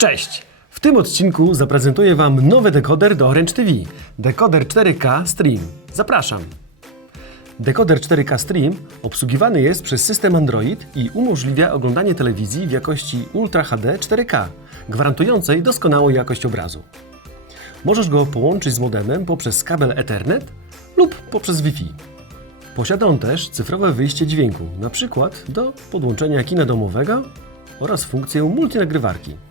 Cześć! W tym odcinku zaprezentuję Wam nowy dekoder do Orange TV. Dekoder 4K Stream. Zapraszam! Dekoder 4K Stream obsługiwany jest przez system Android i umożliwia oglądanie telewizji w jakości Ultra HD 4K, gwarantującej doskonałą jakość obrazu. Możesz go połączyć z modemem poprzez kabel Ethernet lub poprzez Wi-Fi. Posiada on też cyfrowe wyjście dźwięku, np. do podłączenia kina domowego oraz funkcję multinagrywarki.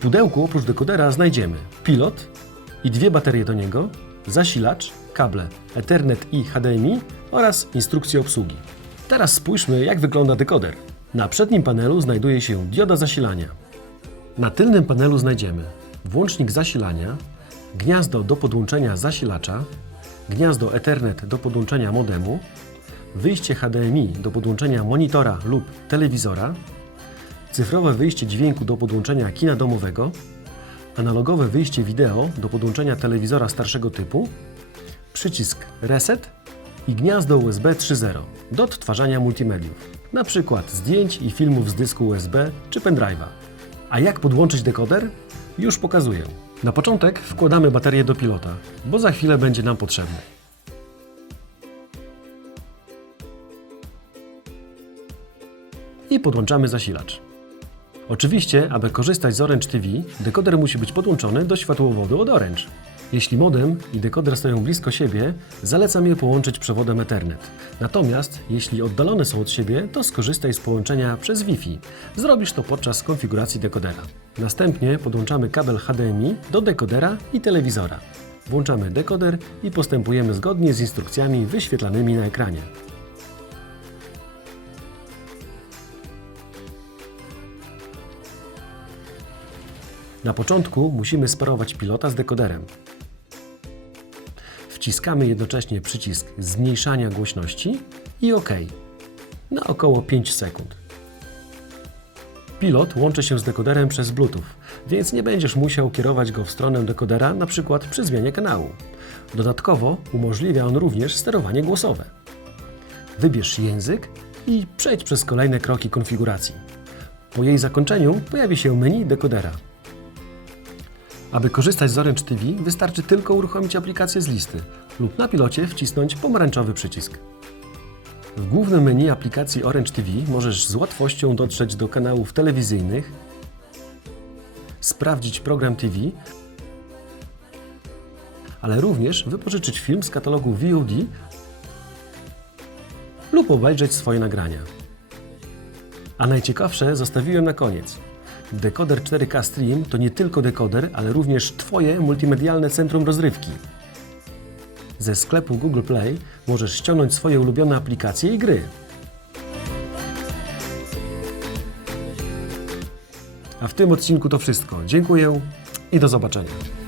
Pudełku oprócz dekodera znajdziemy pilot i dwie baterie do niego, zasilacz, kable Ethernet i HDMI oraz instrukcję obsługi. Teraz spójrzmy jak wygląda dekoder. Na przednim panelu znajduje się dioda zasilania. Na tylnym panelu znajdziemy włącznik zasilania, gniazdo do podłączenia zasilacza, gniazdo Ethernet do podłączenia modemu, wyjście HDMI do podłączenia monitora lub telewizora, cyfrowe wyjście dźwięku do podłączenia kina domowego, analogowe wyjście wideo do podłączenia telewizora starszego typu, przycisk Reset i gniazdo USB 3.0 do odtwarzania multimediów, przykład zdjęć i filmów z dysku USB czy pendrive'a. A jak podłączyć dekoder? Już pokazuję. Na początek wkładamy baterię do pilota, bo za chwilę będzie nam potrzebny. I podłączamy zasilacz. Oczywiście, aby korzystać z Orange TV, dekoder musi być podłączony do światłowodu od Orange. Jeśli modem i dekoder stoją blisko siebie, zalecam je połączyć przewodem Ethernet. Natomiast jeśli oddalone są od siebie, to skorzystaj z połączenia przez Wi-Fi. Zrobisz to podczas konfiguracji dekodera. Następnie podłączamy kabel HDMI do dekodera i telewizora. Włączamy dekoder i postępujemy zgodnie z instrukcjami wyświetlanymi na ekranie. Na początku musimy sparować pilota z dekoderem. Wciskamy jednocześnie przycisk zmniejszania głośności i OK na około 5 sekund. Pilot łączy się z dekoderem przez Bluetooth, więc nie będziesz musiał kierować go w stronę dekodera, na przykład przy zmianie kanału. Dodatkowo umożliwia on również sterowanie głosowe. Wybierz język i przejdź przez kolejne kroki konfiguracji. Po jej zakończeniu pojawi się menu dekodera. Aby korzystać z Orange TV, wystarczy tylko uruchomić aplikację z listy lub na pilocie wcisnąć pomarańczowy przycisk. W głównym menu aplikacji Orange TV możesz z łatwością dotrzeć do kanałów telewizyjnych, sprawdzić program TV, ale również wypożyczyć film z katalogu VOD lub obejrzeć swoje nagrania. A najciekawsze zostawiłem na koniec. Dekoder 4K Stream to nie tylko dekoder, ale również Twoje multimedialne centrum rozrywki. Ze sklepu Google Play możesz ściągnąć swoje ulubione aplikacje i gry. A w tym odcinku to wszystko. Dziękuję i do zobaczenia.